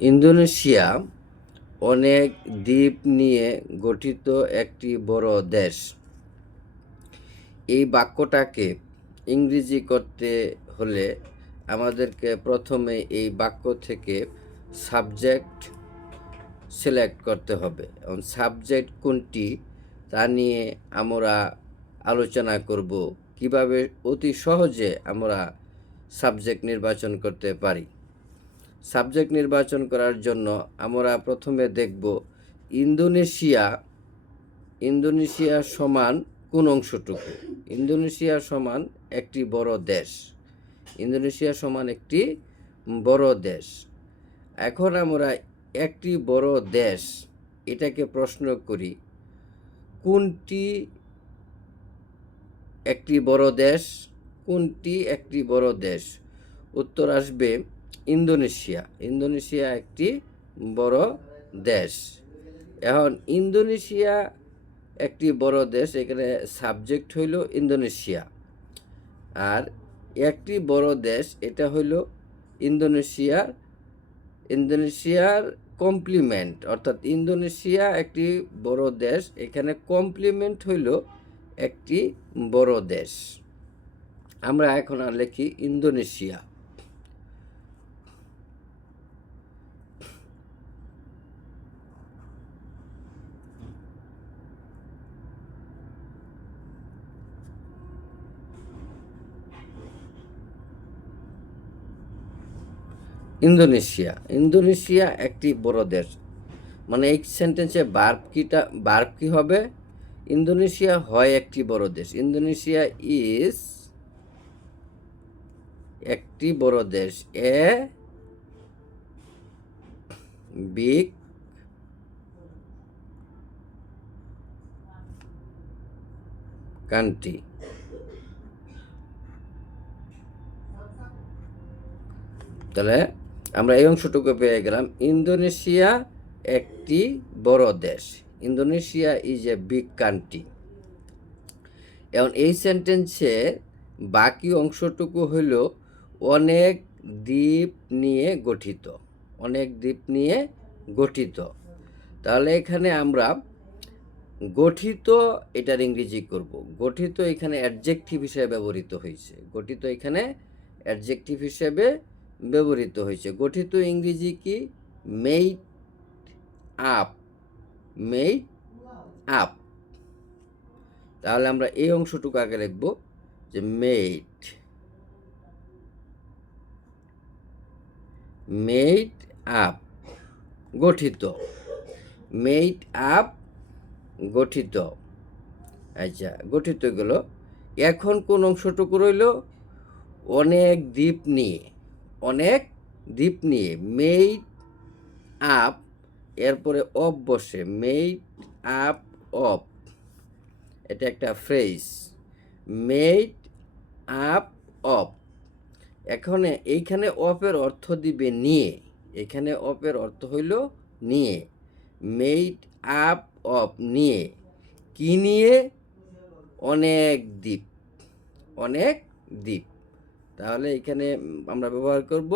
Indonesia অনেক দ্বীপ নিয়ে গঠিত একটি বড় দেশ। এই বাক্যটাকে ইংরেজি করতে হলে আমাদেরকে প্রথমে এই বাক্য থেকে সাবজেক্ট সিলেক্ট করতে হবে এবং সাবজেক্ট কোনটি তা নিয়ে আমরা আলোচনা করব, কিভাবে অতি সহজে আমরা সাবজেক্ট নির্বাচন করতে পারি। সাবজেক্ট নির্বাচন করার জন্য আমরা প্রথমে দেখব ইন্দোনেশিয়া সমান কোন অংশটুকু। ইন্দোনেশিয়া সমান একটি বড় দেশ। ইন্দোনেশিয়া সমান একটি বড় দেশ। এখন আমরা একটি বড় দেশ এটাকে প্রশ্ন করি, কোনটি একটি বড় দেশ? কোনটি একটি বড় দেশ? উত্তর আসবে ইন্দোনেশিয়া। ইন্দোনেশিয়া একটি বড় দেশ। এখন ইন্দোনেশিয়া একটি বড় দেশ, এখানে সাবজেক্ট হইল ইন্দোনেশিয়া। আর একটি বড় দেশ এটা হইল ইন্দোনেশিয়ার কমপ্লিমেন্ট, অর্থাৎ ইন্দোনেশিয়া একটি বড় দেশ, এখানে কমপ্লিমেন্ট হইল একটি বড় দেশ। আমরা এখন আর লিখি ইন্দোনেশিয়া। ইন্দোনেশিয়া একটি বড় দেশ, মানে এই সেন্টেন্সে ভার্ব কি হবে? ইন্দোনেশিয়া হয় একটি বড় দেশ। ইন্দোনেশিয়া ইজ একটি বড় দেশ, এ বিগ কান্ট্রি। তাহলে আমরা এই অংশটুকু পেয়ে গেলাম, ইন্দোনেশিয়া একটি বড় দেশ। Indonesia is a big country. এখন এই সেন্টেন্সে বাকি অংশটুকু হইল অনেক দ্বীপ নিয়ে গঠিত। অনেক দ্বীপ নিয়ে গঠিত। তাহলে এখানে আমরা গঠিত এটার ইংরেজি করব। গঠিত এখানে অ্যাডজেক্টিভ হিসেবে ব্যবহৃত হয়েছে। গঠিত এখানে অ্যাডজেক্টিভ হিসেবে ব্যবহৃত হয়েছে। গঠিত ইংরেজি কি? Made up. Made up. তাহলে আমরা এই অংশটুকু আগে লিখব যে মেড আপ, গঠিত। মেড আপ, গঠিত। আচ্ছা, গঠিত গেল। এখন কোন অংশটুকু রইল? অনেক দ্বীপ নিয়ে। অনেক দ্বীপ নিয়ে মেড আপ, এরপরে অফ বসে, মেড আপ অফ, এটা একটা ফ্রেজ, মেড আপ অফ। এখন এইখানে অফের অর্থ দিবে নিয়ে। এখানে অফের অর্থ হইল নিয়ে। মেড আপ অফ, নিয়ে। কি নিয়ে? অনেক দ্বীপ। অনেক দ্বীপ। তাহলে এখানে আমরা ব্যবহার করব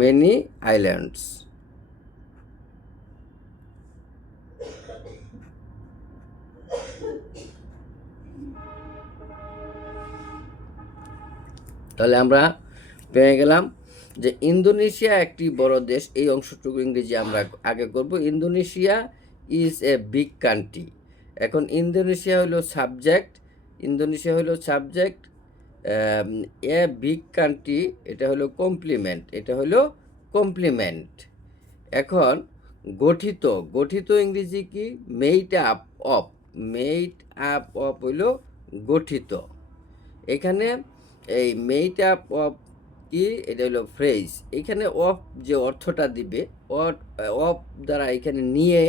মেনি আইল্যান্ডস। তাহলে আমরা পেয়ে গেলাম যে ইন্দোনেশিয়া একটি বড় দেশ। এই অংশটুকু ইংরেজি আমরা আগে করব। Indonesia is a big country. এখন ইন্দোনেশিয়া হলো সাবজেক্ট। ইন্দোনেশিয়া হলো সাবজেক্ট। এ বিগ কান্ট্রি এটা হলো কমপ্লিমেন্ট। এটা হলো কমপ্লিমেন্ট। এখন গঠিত ইংরেজি কি? Made up of. Made up of হইল গঠিত। এখানে এই মেড আপ অফ কি? এটা হলো ফ্রেজ। এখানে অফ যে অর্থটা দিবে, অফ দ্বারা এখানে নিয়ে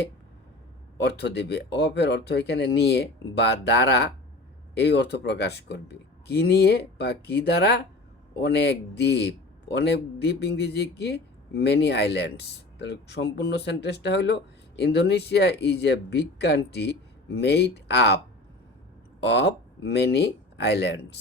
অর্থ দিবে। অফের অর্থ এখানে নিয়ে বা দ্বারা এই অর্থ প্রকাশ করবে। কি নিয়ে বা কি দ্বারা? অনেক দ্বীপ। অনেক দ্বীপ ইংরেজি কি? Many islands. তাহলে সম্পূর্ণ সেন্টেন্সটা হলো, Indonesia is a big country made up of many islands.